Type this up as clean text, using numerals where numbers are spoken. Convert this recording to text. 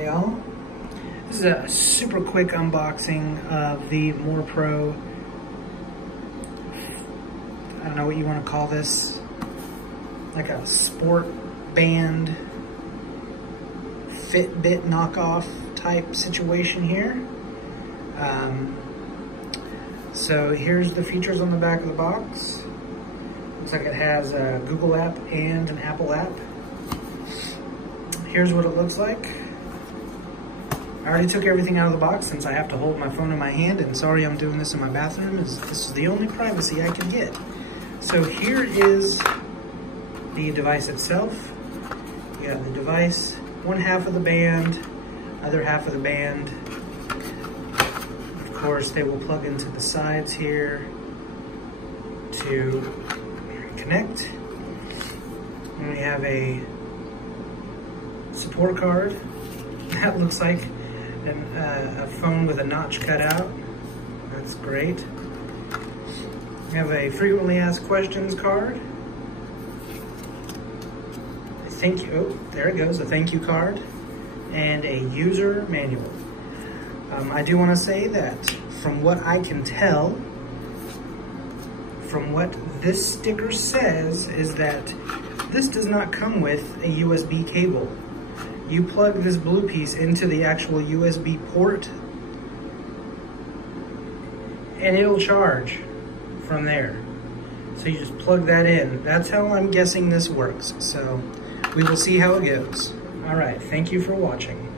Hey all, this is a super quick unboxing of the MorePro, I don't know what you want to call this, like a sport band Fitbit knockoff type situation here. So here's the features on the back of the box. Looks like it has a Google app and an Apple app. Here's what it looks like. I already took everything out of the box since I have to hold my phone in my hand, and sorry I'm doing this in my bathroom, this is the only privacy I can get. So here is the device itself. You got the device, one half of the band, other half of the band. Of course, they will plug into the sides here to connect. And we have a support card. That looks like a phone with a notch cut out. That's great. We have a frequently asked questions card. Oh, there it goes, a thank you card, and a user manual. I do want to say that from what I can tell, from what this sticker says, is that this does not come with a USB cable. You plug this blue piece into the actual USB port and it'll charge from there. So you just plug that in. That's how I'm guessing this works. So we will see how it goes. All right, thank you for watching.